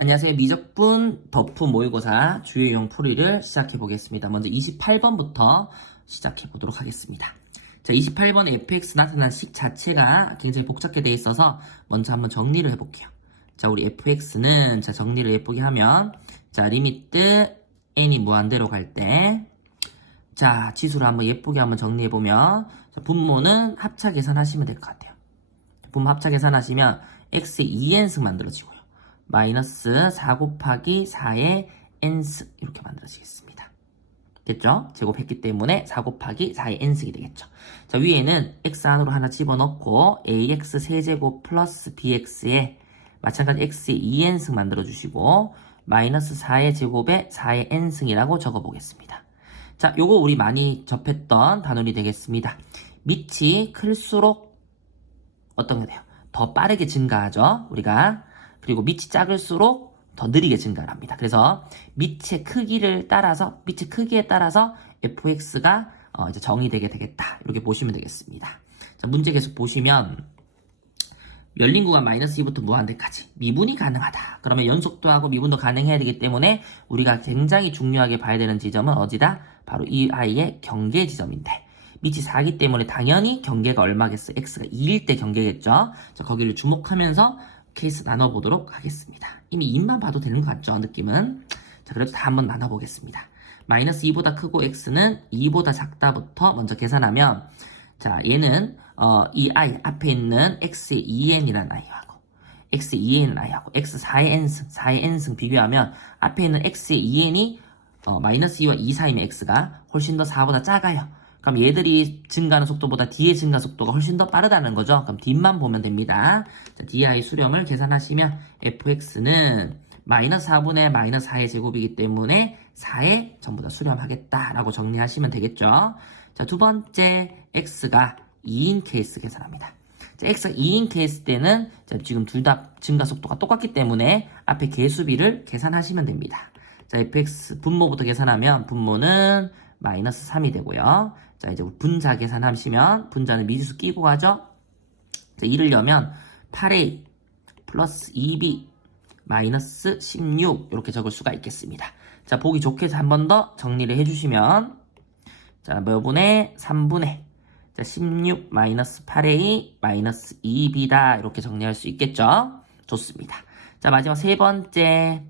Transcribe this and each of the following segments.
안녕하세요. 미적분 버프 모의고사 주요 유형 풀이를 시작해 보겠습니다. 먼저 28번부터 시작해 보도록 하겠습니다. 자, 28번에 fx 나타난 식 자체가 굉장히 복잡하게 되어 있어서 먼저 한번 정리를 해볼게요. 자, 우리 fx는 자 정리를 예쁘게 하면 자 리미트 n이 무한대로 갈 때 자 지수를 한번 예쁘게 한번 정리해 보면 분모는 합차 계산하시면 될 것 같아요. 분모 합차 계산하시면 x의 2n승 만들어지고요. 마이너스 4 곱하기 4의 n승 이렇게 만들어지겠습니다. 됐죠? 제곱했기 때문에 4 곱하기 4의 n승이 되겠죠. 자, 위에는 x 안으로 하나 집어넣고 ax 세제곱 플러스 bx에 마찬가지 x의 2n승 만들어주시고 마이너스 4의 제곱에 4의 n승이라고 적어보겠습니다. 자, 요거 우리 많이 접했던 단원이 되겠습니다. 밑이 클수록 어떤 게 돼요? 더 빠르게 증가하죠, 우리가. 그리고 밑이 작을수록 더 느리게 증가를 합니다. 그래서 밑의 크기에 따라서 fx가 이제 정의되게 되겠다. 이렇게 보시면 되겠습니다. 자, 문제 계속 보시면 열린 구간 마이너스 2부터 무한대까지 미분이 가능하다. 그러면 연속도하고 미분도 가능해야 되기 때문에 우리가 굉장히 중요하게 봐야 되는 지점은 어디다? 바로 이 아이의 경계 지점인데 밑이 4기 때문에 당연히 경계가 얼마겠어? x가 2일 때 경계겠죠? 자, 거기를 주목하면서 케이스 나눠보도록 하겠습니다. 이미 2만 봐도 되는 것 같죠? 느낌은. 자, 그래도 다 한번 나눠보겠습니다. 마이너스 2보다 크고 x는 2보다 작다부터 먼저 계산하면 자, 얘는 이 아이 앞에 있는 x의 2n이라는 아이하고 x의 2n이라는 아이하고 x 4의 n승 비교하면 앞에 있는 x의 2n이 마이너스 2와 2 사이면 x가 훨씬 더 4보다 작아요. 그럼 얘들이 증가하는 속도보다 D의 증가 속도가 훨씬 더 빠르다는 거죠. 그럼 D만 보면 됩니다. 자, DI 수렴을 계산하시면 fx는 마이너스 4분의 마이너스 4의 제곱이기 때문에 4에 전부 다 수렴하겠다라고 정리하시면 되겠죠. 자, 두 번째 x가 2인 케이스 계산합니다. 자, x가 2인 케이스 때는 자, 지금 둘 다 증가 속도가 똑같기 때문에 앞에 계수비를 계산하시면 됩니다. 자, fx 분모부터 계산하면 분모는 마이너스 3이 되고요. 자, 이제 분자 계산하시면 분자는 미지수 끼고 가죠. 자, 이르려면 8a 플러스 2b 마이너스 16 이렇게 적을 수가 있겠습니다. 자, 보기 좋게 해서 한 번 더 정리를 해주시면 자, 몇 분의 3분의 자, 16 마이너스 8a 마이너스 2b다 이렇게 정리할 수 있겠죠. 좋습니다. 자, 마지막 세 번째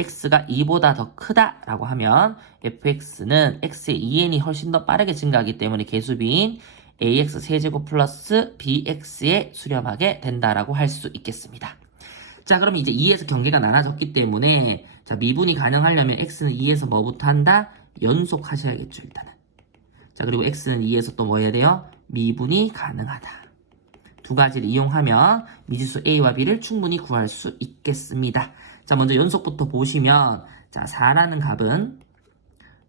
x가 2보다 더 크다라고 하면 fx는 x의 2n이 훨씬 더 빠르게 증가하기 때문에 계수비인 ax 세제곱 플러스 bx에 수렴하게 된다라고 할 수 있겠습니다. 자, 그럼 이제 2에서 경계가 나눠졌기 때문에 자, 미분이 가능하려면 x는 2에서 뭐부터 한다? 연속하셔야겠죠, 일단은. 자, 그리고 x는 2에서 또 뭐 해야 돼요? 미분이 가능하다. 두 가지를 이용하면 미지수 a와 b를 충분히 구할 수 있겠습니다. 자, 먼저 연속부터 보시면 자, 4라는 값은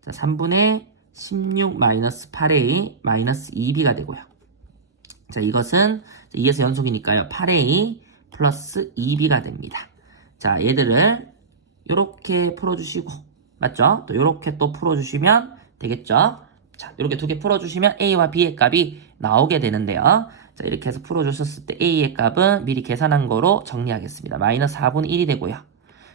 자, 3분의 16 마이너스 8a 마이너스 2b가 되고요. 자, 이것은 2에서 연속이니까요. 8a 플러스 2b가 됩니다. 자, 얘들을 이렇게 풀어주시고 맞죠? 또 이렇게 또 풀어주시면 되겠죠? 자, 이렇게 두 개 풀어주시면 a와 b의 값이 나오게 되는데요. 자, 이렇게 해서 풀어주셨을 때 a의 값은 미리 계산한 거로 정리하겠습니다. 마이너스 4분의 1이 되고요.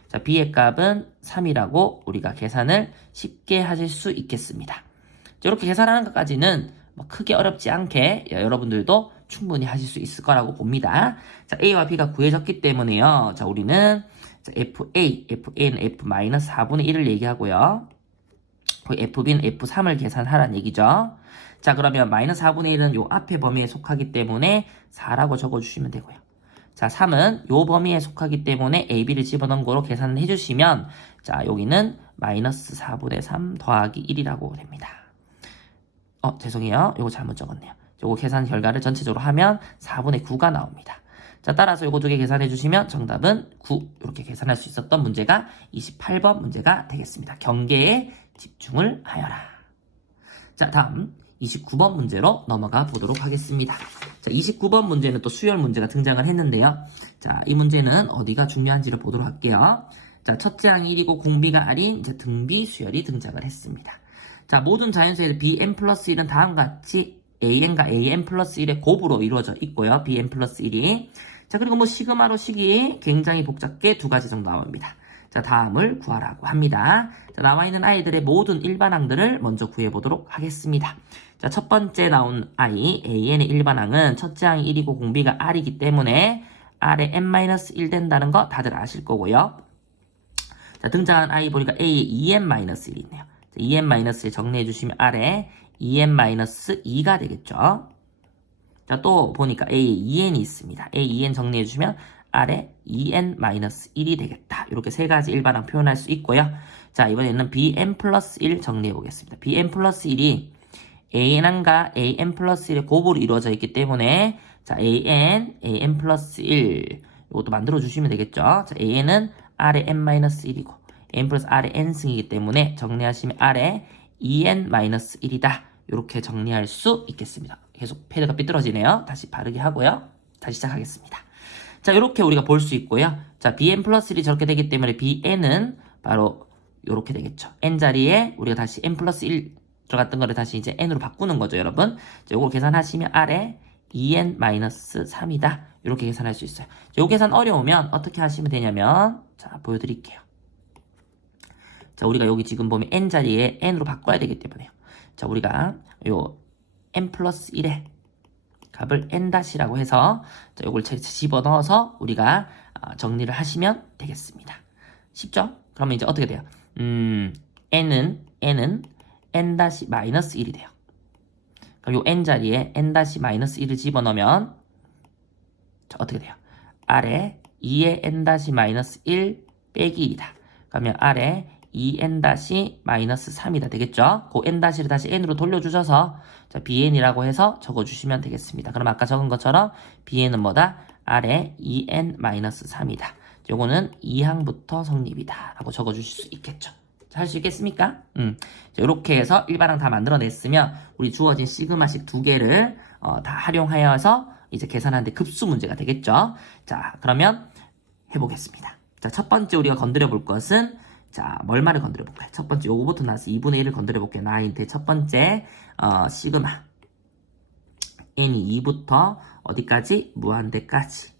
자, b의 값은 3이라고 우리가 계산을 쉽게 하실 수 있겠습니다. 자, 이렇게 계산하는 것까지는 뭐 크게 어렵지 않게 여러분들도 충분히 하실 수 있을 거라고 봅니다. 자, a와 b가 구해졌기 때문에요. 자, 우리는 자, fa는 f-4분의 1을 얘기하고요. fb는 f3을 계산하라는 얘기죠. 자, 그러면 마이너스 4분의 1은 요 앞에 범위에 속하기 때문에 4라고 적어주시면 되고요. 자, 3은 요 범위에 속하기 때문에 AB를 집어넣은 거로 계산을 해주시면 자, 여기는 마이너스 4분의 3 더하기 1이라고 됩니다. 죄송해요. 요거 잘못 적었네요. 요거 계산 결과를 전체적으로 하면 4분의 9가 나옵니다. 자, 따라서 요거 두 개 계산해 주시면 정답은 9 이렇게 계산할 수 있었던 문제가 28번 문제가 되겠습니다. 경계에 집중을 하여라. 자, 다음 29번 문제로 넘어가 보도록 하겠습니다. 자, 29번 문제는 또 수열 문제가 등장을 했는데요. 자, 이 문제는 어디가 중요한지를 보도록 할게요. 자, 첫째 항이 1이고 공비가 R인 이제 등비 수열이 등장을 했습니다. 자, 모든 자연수의 bn 플러스 1은 다음과 같이 an과 an 플러스 1의 곱으로 이루어져 있고요. bn 플러스 1이 자, 그리고 뭐 시그마로 식이 굉장히 복잡게 두 가지 정도 나옵니다. 자, 다음을 구하라고 합니다. 자, 나와 있는 아이들의 모든 일반항들을 먼저 구해보도록 하겠습니다. 자, 첫 번째 나온 아이 AN의 일반항은 첫째 항이 1이고 공비가 R이기 때문에 R에 n-1 된다는 거 다들 아실 거고요. 자, 등장한 아이 보니까 A에 2n-1이 있네요. 자, 2n-1 정리해 주시면 R에 2n-2가 되겠죠. 자, 또 보니까 A에 2n이 있습니다. A 2n 정리해 주시면 R에 2n-1이 되겠다. 이렇게 세 가지 일반항 표현할 수 있고요. 자, 이번에는 bn 플러스 1 정리해 보겠습니다. bn 플러스 1이 an항과 an 플러스 1의 곱으로 이루어져 있기 때문에 자, an 플러스 1 이것도 만들어 주시면 되겠죠. 자, an은 R에 n-1이고 n 플러스 R의 n승이기 때문에 정리하시면 R에 2n-1이다. 이렇게 정리할 수 있겠습니다. 계속 패드가 삐뚤어지네요. 다시 바르게 하고요. 다시 시작하겠습니다. 자, 이렇게 우리가 볼 수 있고요. 자, bn 플러스 1이 저렇게 되기 때문에 bn은 바로 이렇게 되겠죠. n 자리에 우리가 다시 n 플러스 1 들어갔던 거를 다시 이제 n으로 바꾸는 거죠, 여러분. 자, 요거 계산하시면 R에 2n-3이다. 이렇게 계산할 수 있어요. 자, 요 계산 어려우면 어떻게 하시면 되냐면, 자, 보여드릴게요. 자, 우리가 여기 지금 보면 n 자리에 n으로 바꿔야 되기 때문에요. 자, 우리가 요 n 플러스 1의 값을 n-라고 해서 자, 요걸 집어넣어서 우리가 정리를 하시면 되겠습니다. 쉽죠? 그러면 이제 어떻게 돼요? n은 n-1이 돼요. 그럼 요 n 자리에 n-1을 집어넣으면 자, 어떻게 돼요? R에 2의 n-1 빼기 1이다. 그러면 R에 2n-3이다 되겠죠? 그 n-를 다시 n으로 돌려주셔서 자, bn이라고 해서 적어주시면 되겠습니다. 그럼 아까 적은 것처럼 bn은 뭐다? R에 2n-3이다. 요거는 2항부터 성립이다 라고 적어주실 수 있겠죠. 할 수 있겠습니까? 이렇게 해서 일반항 다 만들어냈으면 우리 주어진 시그마식 두 개를 다 활용하여서 이제 계산하는데 급수 문제가 되겠죠. 자, 그러면 해보겠습니다. 자, 첫 번째 우리가 건드려 볼 것은 자, 뭘말을 건드려 볼까요? 첫 번째 요거부터 나와서 2분의 1을 건드려 볼게요. 나인데 첫 번째 시그마 n이 2부터 어디까지? 무한대까지.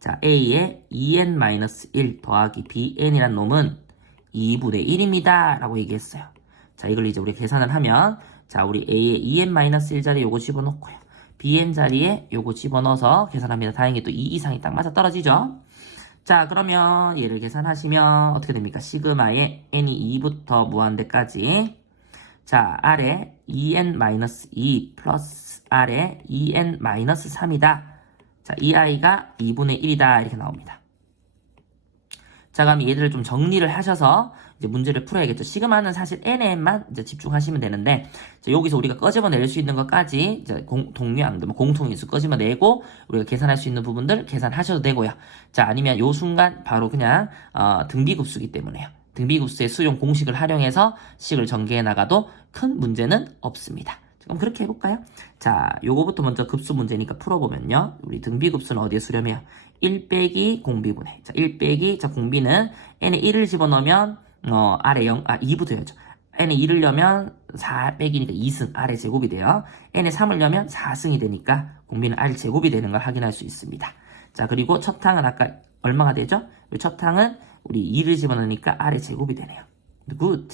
자, a에 2n-1 더하기 bn이란 놈은 2분의 1입니다. 라고 얘기했어요. 자, 이걸 이제 우리가 계산을 하면 자, 우리 a에 2n-1 자리에 요거 집어넣고요. bn 자리에 요거 집어넣어서 계산합니다. 다행히 또 2 이상이 딱 맞아 떨어지죠. 자, 그러면 얘를 계산하시면 어떻게 됩니까? 시그마의 n이 2부터 무한대까지 자, R에 2n-2 플러스 R에 2n-3이다. 자, 이 아이가 2분의 1이다. 이렇게 나옵니다. 자, 그럼 얘들을 좀 정리를 하셔서 이제 문제를 풀어야겠죠. 시그마는 사실 n에만 이제 집중하시면 되는데, 자, 여기서 우리가 끄집어낼 수 있는 것까지 이제 동류항들, 뭐 공통인수 끄집어내고 우리가 계산할 수 있는 부분들 계산하셔도 되고요. 자, 아니면 요 순간 바로 그냥 등비급수기 때문에요. 등비급수의 수용 공식을 활용해서 식을 전개해 나가도 큰 문제는 없습니다. 그럼 그렇게 해볼까요? 자, 요거부터 먼저 급수 문제니까 풀어보면요. 우리 등비급수는 어디에 수렴해요? 1 빼기 공비분해. 자, 1 빼기, 자, 공비는 n에 1을 집어넣으면, R에 2부터 해야죠. n에 2를 넣으면 4 빼기니까 2승, R의 제곱이 돼요. n에 3을 넣으면 4승이 되니까 공비는 R 제곱이 되는 걸 확인할 수 있습니다. 자, 그리고 첫 항은 아까 얼마가 되죠? 첫 항은 우리 2를 집어넣으니까 R의 제곱이 되네요. 굿.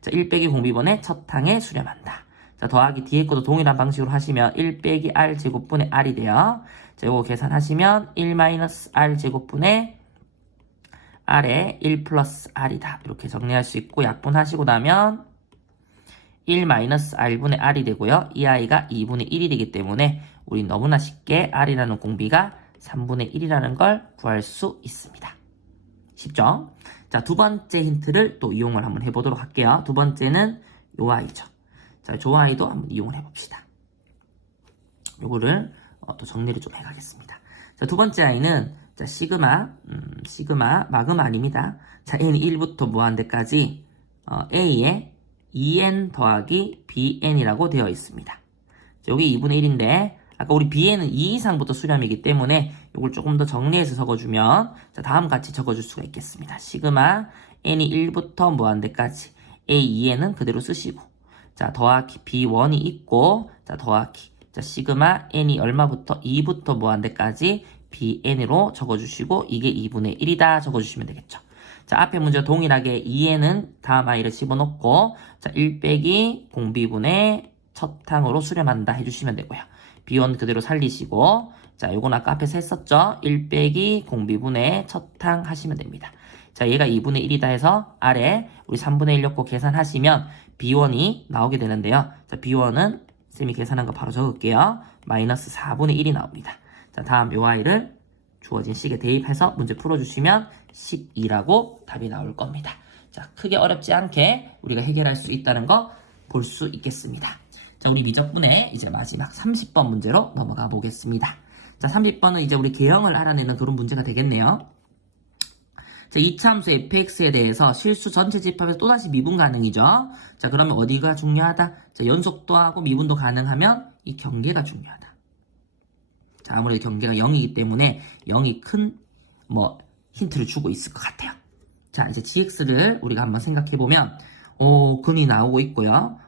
자, 1 빼기 공비분해 첫 항에 수렴한다. 자, 더하기 뒤에 것도 동일한 방식으로 하시면 1 빼기 R 제곱분의 R이 돼요. 자, 요거 계산하시면 1 마이너스 R 제곱분의 R에 1 플러스 R이다. 이렇게 정리할 수 있고 약분하시고 나면 1 마이너스 R분의 R이 되고요. 이 아이가 2분의 1이 되기 때문에 우리 너무나 쉽게 R이라는 공비가 3분의 1이라는 걸 구할 수 있습니다. 쉽죠? 자, 두 번째 힌트를 또 이용을 한번 해보도록 할게요. 두 번째는 요 아이죠. 자, 저 아이도 한번 이용을 해봅시다. 요거를 또 정리를 좀 해가겠습니다. 자, 두 번째 아이는 자, 시그마 마그마 아닙니다. 자, n이 1부터 무한대까지 a에 2n 더하기 bn이라고 되어 있습니다. 자, 여기 2분의 1인데 아까 우리 bn은 2 이상부터 수렴이기 때문에 이걸 조금 더 정리해서 적어주면 자, 다음 같이 적어줄 수가 있겠습니다. 시그마 n이 1부터 무한대까지 a2n은 그대로 쓰시고 자, 더하기 b1이 있고 자, 더하기 자, 시그마 n이 얼마부터 2부터 무한대까지 bn으로 적어주시고 이게 2분의 1이다 적어주시면 되겠죠. 자, 앞에 문제와 동일하게 2에는 다음 i를 집어넣고 자, 1 빼기 공비분의 첫 항으로 수렴한다 해주시면 되고요. b1 그대로 살리시고 자, 요건 아까 앞에서 했었죠. 1 빼기 공비분의 첫 항 하시면 됩니다. 자, 얘가 2분의 1이다 해서 아래 우리 3분의 1 넣고 계산하시면 b1이 나오게 되는데요. 자, b1은 쌤이 계산한 거 바로 적을게요. 마이너스 4분의 1이 나옵니다. 자, 다음 요 i를 주어진 식에 대입해서 문제 풀어주시면 12라고 답이 나올 겁니다. 자, 크게 어렵지 않게 우리가 해결할 수 있다는 거 볼 수 있겠습니다. 자, 우리 미적분의 이제 마지막 30번 문제로 넘어가 보겠습니다. 자, 30번은 이제 우리 개형을 알아내는 그런 문제가 되겠네요. 자, 이차함수 fx에 대해서 실수 전체 집합에서 또다시 미분 가능이죠. 자, 그러면 어디가 중요하다? 자, 연속도하고 미분도 가능하면 이 경계가 중요하다. 자, 아무래도 경계가 0이기 때문에 0이 큰 힌트를 주고 있을 것 같아요. 자, 이제 gx를 우리가 한번 생각해보면 근이 나오고 있고요.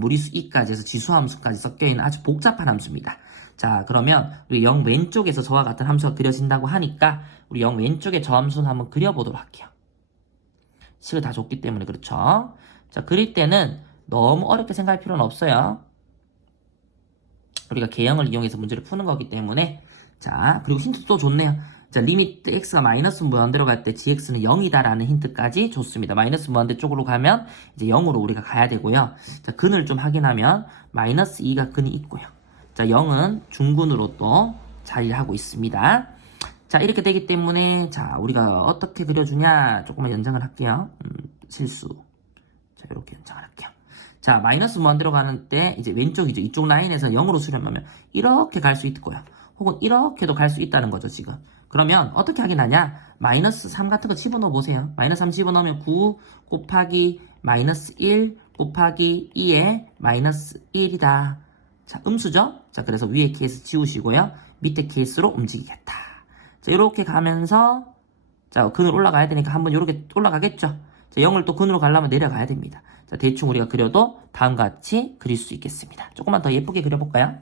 무리수 e까지 해서 지수함수까지 섞여있는 아주 복잡한 함수입니다. 자, 그러면 우리 0 왼쪽에서 저와 같은 함수가 그려진다고 하니까 우리 0 왼쪽에 저 함수는 한번 그려보도록 할게요. 식을 다 줬기 때문에 그렇죠. 자, 그릴 때는 너무 어렵게 생각할 필요는 없어요. 우리가 개형을 이용해서 문제를 푸는 거기 때문에 자, 그리고 힌트도 또 좋네요. 자, 리미트 x가 마이너스 무한대로 갈 때 gx는 0이다 라는 힌트까지 줬습니다. 마이너스 무한대 쪽으로 가면 이제 0으로 우리가 가야 되고요. 자, 근을 좀 확인하면 마이너스 2가 근이 있고요. 자, 0은 중근으로 또 자리하고 있습니다. 자, 이렇게 되기 때문에 자, 우리가 어떻게 그려주냐 조금만 연장을 할게요. 실수. 자, 이렇게 연장을 할게요. 자, 마이너스 무한대로 가는 때 이제 왼쪽이죠. 이쪽 라인에서 0으로 수렴하면 이렇게 갈 수 있고요. 혹은 이렇게도 갈 수 있다는 거죠, 지금. 그러면 어떻게 하긴하냐? 마이너스 3 같은 거 집어넣어 보세요. 마이너스 3 집어넣으면 9 곱하기 마이너스 1 곱하기 2에 마이너스 1이다. 자, 음수죠? 자, 그래서 위에 케이스 지우시고요. 밑에 케이스로 움직이겠다. 자, 이렇게 가면서 자, 근을 올라가야 되니까 한번 이렇게 올라가겠죠? 자, 0을 또 근으로 가려면 내려가야 됩니다. 자, 대충 우리가 그려도 다음과 같이 그릴 수 있겠습니다. 조금만 더 예쁘게 그려볼까요?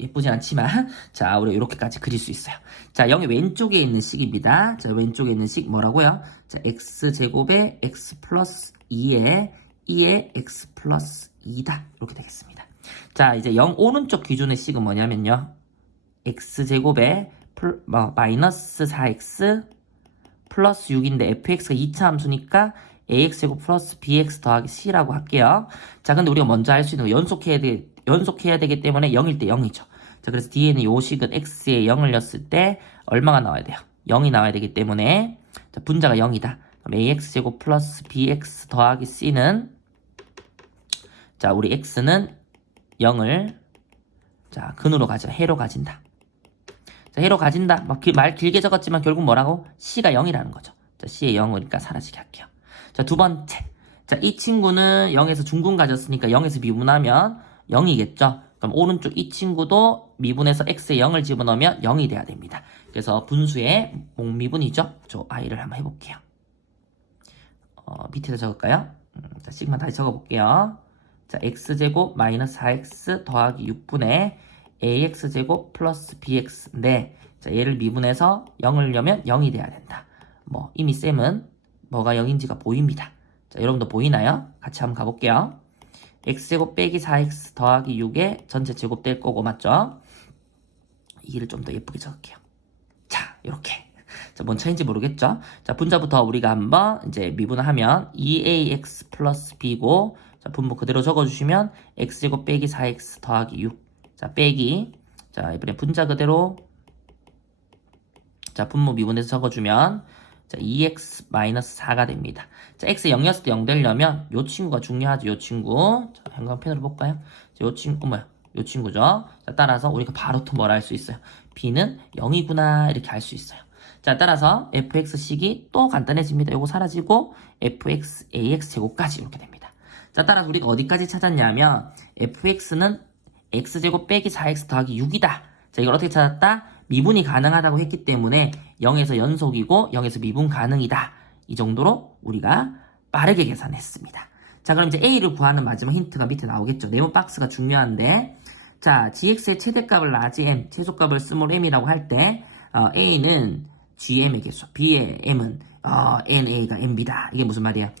예쁘진 않지만 자, 우리 이렇게까지 그릴 수 있어요. 자, 0의 왼쪽에 있는 식입니다. 자, 왼쪽에 있는 식 뭐라고요? 자, x제곱에 x 플러스 2에 2에 x 플러스 2다. 이렇게 되겠습니다. 자, 이제 0 오른쪽 기준의 식은 뭐냐면요. x제곱에 마이너스 4x 플러스 6인데 fx가 2차 함수니까 ax제곱 플러스 bx 더하기 c라고 할게요. 자, 근데 우리가 먼저 할 수 있는 거 연속해야 되기 때문에 0일 때 0이죠. 자, 그래서 뒤에는 요 식은 x에 0을 넣었을 때 얼마가 나와야 돼요? 0이 나와야 되기 때문에 자, 분자가 0이다. 그럼 ax제곱 플러스 bx 더하기 c는 자, 우리 x는 0을 자, 근으로 가져 해로 가진다. 자, 해로 가진다. 말 길게 적었지만 결국 뭐라고? c가 0이라는 거죠. 자, c의 0이니까 사라지게 할게요. 자, 두 번째. 자, 이 친구는 0에서 중근 가졌으니까 0에서 미분하면 0이겠죠. 그럼 오른쪽 이 친구도 미분해서 x에 0을 집어넣으면 0이 돼야 됩니다. 그래서 분수의 목미분이죠. 저 i를 한번 해볼게요. 밑에다 적을까요? 자, 식만 다시 적어볼게요. 자, x제곱 마이너스 4x 더하기 6분의 ax제곱 플러스 bx인데 자, 얘를 미분해서 0을 넣으면 0이 돼야 된다. 이미 쌤은 뭐가 0인지가 보입니다. 자, 여러분도 보이나요? 같이 한번 가볼게요. x제곱 빼기 4x 더하기 6의 전체 제곱 될 거고 맞죠? 이를 좀 더 예쁘게 적을게요. 자, 이렇게. 자, 뭔 차이인지 모르겠죠? 자, 분자부터 우리가 한번 이제 미분을 하면 2ax 플러스 b고 자, 분모 그대로 적어주시면 x제곱 빼기 4x 더하기 6 자, 빼기 자, 이번에 분자 그대로 자, 분모 미분해서 적어주면 자, 2x 마이너스 4가 됩니다. 자, x 0이었을 때 0 되려면 요 친구가 중요하죠. 요 친구. 자, 형광펜으로 볼까요? 자, 요 친구, 요 친구죠. 자, 따라서 우리가 바로 또 뭐라 할 수 있어요? b는 0이구나 이렇게 알 수 있어요. 자, 따라서 fx식이 또 간단해집니다. 요거 사라지고 fx ax 제곱까지 이렇게 됩니다. 자, 따라서 우리가 어디까지 찾았냐면 fx는 x제곱 빼기 4x 더하기 6이다. 자, 이걸 어떻게 찾았다? 미분이 가능하다고 했기 때문에 0에서 연속이고 0에서 미분 가능이다. 이 정도로 우리가 빠르게 계산했습니다. 자, 그럼 이제 A를 구하는 마지막 힌트가 밑에 나오겠죠. 네모 박스가 중요한데 자, gx의 최대값을 large m, 최소값을 small m이라고 할 때 a는 gm의 개수, b의 m은 na가 mb다. 이게 무슨 말이야?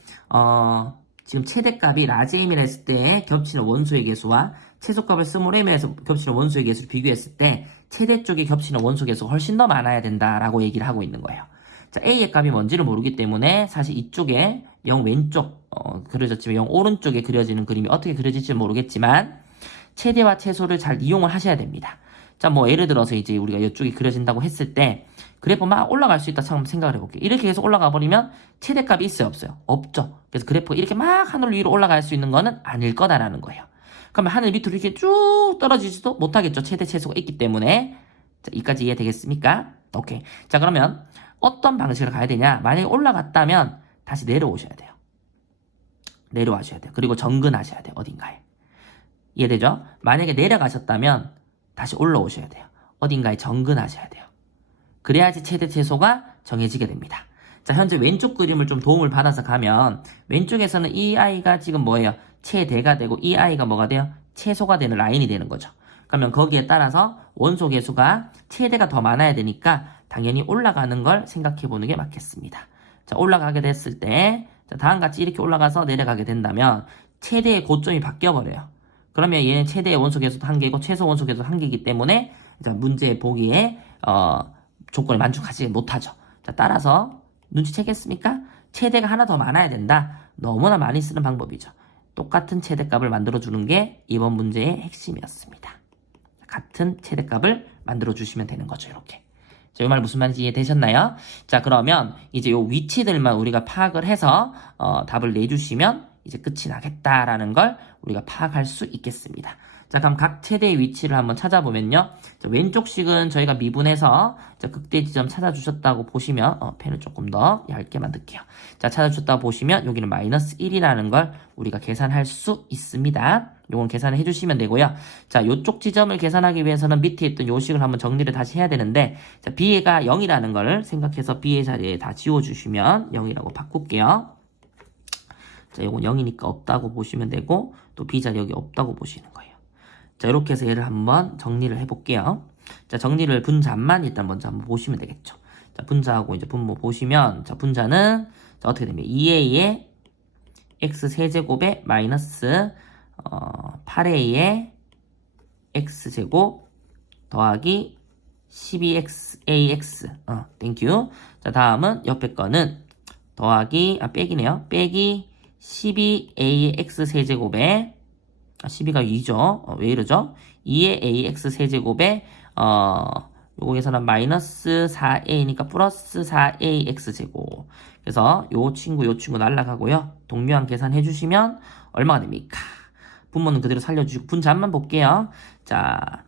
지금 최대값이 large m이라 했을 때 겹치는 원소의 개수와 최소값을 small m에서 겹치는 원소의 개수를 비교했을 때 최대 쪽에 겹치는 원소 개수가 훨씬 더 많아야 된다라고 얘기를 하고 있는 거예요. 자, a의 값이 뭔지를 모르기 때문에 사실 이쪽에 0 왼쪽 그려졌지만 0 오른쪽에 그려지는 그림이 어떻게 그려질지 모르겠지만 최대와 최소를 잘 이용을 하셔야 됩니다. 자, 뭐 예를 들어서 이제 우리가 이쪽이 그려진다고 했을 때 그래프 막 올라갈 수 있다 처음 생각을 해볼게요. 이렇게 계속 올라가 버리면 최대값이 있어요, 없어요? 없죠. 그래서 그래프가 이렇게 막 하늘 위로 올라갈 수 있는 거는 아닐 거다라는 거예요. 그러면 하늘 밑으로 이렇게 쭉 떨어지지도 못하겠죠. 최대 최소가 있기 때문에. 자, 이까지 이해되겠습니까? 오케이. 자, 그러면 어떤 방식으로 가야 되냐? 만약에 올라갔다면 다시 내려오셔야 돼요. 내려와셔야 돼요. 그리고 정근하셔야 돼요. 어딘가에. 이해되죠? 만약에 내려가셨다면 다시 올라오셔야 돼요. 어딘가에 정근하셔야 돼요. 그래야지 최대 최소가 정해지게 됩니다. 자, 현재 왼쪽 그림을 좀 도움을 받아서 가면 왼쪽에서는 이 아이가 지금 뭐예요? 최대가 되고 이 아이가 뭐가 돼요? 최소가 되는 라인이 되는 거죠. 그러면 거기에 따라서 원소 개수가 최대가 더 많아야 되니까 당연히 올라가는 걸 생각해 보는 게 맞겠습니다. 자, 올라가게 됐을 때 자, 다음같이 이렇게 올라가서 내려가게 된다면 최대의 고점이 바뀌어버려요. 그러면 얘는 최대의 원소 개수도 한 개고 최소 원소 개수도 한 개이기 때문에 자, 문제 보기에 조건을 만족하지 못하죠. 자, 따라서 눈치채겠습니까? 최대가 하나 더 많아야 된다. 너무나 많이 쓰는 방법이죠. 똑같은 최대값을 만들어주는 게 이번 문제의 핵심이었습니다. 같은 최대값을 만들어주시면 되는 거죠. 이렇게. 자, 이 말 무슨 말인지 이해되셨나요? 자, 그러면 이제 요 위치들만 우리가 파악을 해서 답을 내주시면 이제 끝이 나겠다라는 걸 우리가 파악할 수 있겠습니다. 자, 그럼 각 최대의 위치를 한번 찾아보면요. 자, 왼쪽식은 저희가 미분해서 자, 극대 지점 찾아주셨다고 보시면 펜을 조금 더 얇게 만들게요. 자, 찾아주셨다고 보시면 여기는 마이너스 1이라는 걸 우리가 계산할 수 있습니다. 요건 계산을 해주시면 되고요. 자, 요쪽 지점을 계산하기 위해서는 밑에 있던 요 식을 한번 정리를 다시 해야 되는데 자, b가 0이라는 걸 생각해서 b의 자리에 다 지워주시면 0이라고 바꿀게요. 자, 요건 0이니까 없다고 보시면 되고 또 b 자리 여기 없다고 보시는 거예요. 자, 이렇게 해서 얘를 한번 정리를 해볼게요. 자, 정리를 분자만 일단 먼저 한번 보시면 되겠죠. 자, 분자하고 이제 분모 보시면 자, 분자는 자, 어떻게 됩니까? 2a의 x 세제곱에 마이너스 8a의 x제곱 더하기 12ax 땡큐. 자, 다음은 옆에 거는 더하기 빼기네요. 빼기 12a의 x 세제곱에 12가 2죠. 왜 이러죠? 2의 ax 세제곱에 요거 계산은 마이너스 4a니까 플러스 4ax 제곱. 그래서 요 친구 날라가고요. 동묘한 계산해 주시면 얼마가 됩니까? 분모는 그대로 살려주시고 분자만 볼게요. 자,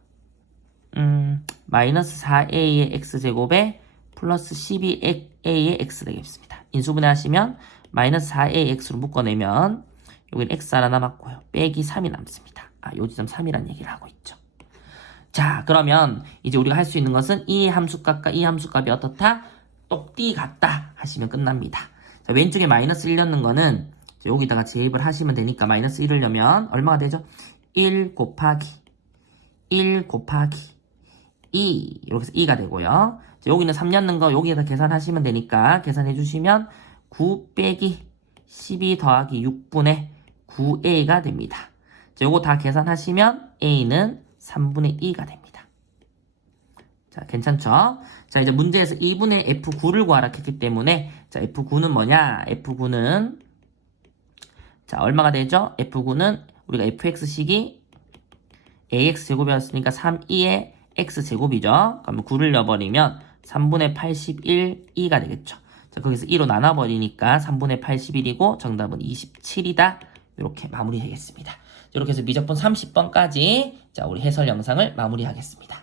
마이너스 4a의 x제곱에 플러스 12a의 x 되겠습니다. 인수분해 하시면 마이너스 4a의 x로 묶어내면 여기는 x 하나 남았고요. 빼기 3이 남습니다. 요 지점 3이라는 얘기를 하고 있죠. 자, 그러면 이제 우리가 할 수 있는 것은 이 함수값과 이 함수값이 어떻다? 똑띠 같다 하시면 끝납니다. 자, 왼쪽에 마이너스 1 넣는 거는 여기다가 제입을 하시면 되니까 마이너스 1을 넣으면 얼마가 되죠? 1 곱하기 2 이렇게 해서 2가 되고요. 자, 여기는 3 넣는 거 여기에다 계산하시면 되니까 계산해 주시면 9 빼기 12 더하기 6분의 9a가 됩니다. 자, 요거 다 계산하시면 a는 3분의 2가 됩니다. 자, 괜찮죠? 자, 이제 문제에서 2분의 f9를 구하라 했기 때문에 자, f9는 뭐냐? f9는 자, 얼마가 되죠? f9는 우리가 fx식이 ax제곱이었으니까 3, 2의 x제곱이죠. 그러면 9를 넣어버리면 3분의 81이가 되겠죠. 자, 거기서 2로 나눠버리니까 3분의 81이고 정답은 27이다. 이렇게 마무리하겠습니다. 이렇게 해서 미적분 30번까지 자, 우리 해설 영상을 마무리하겠습니다.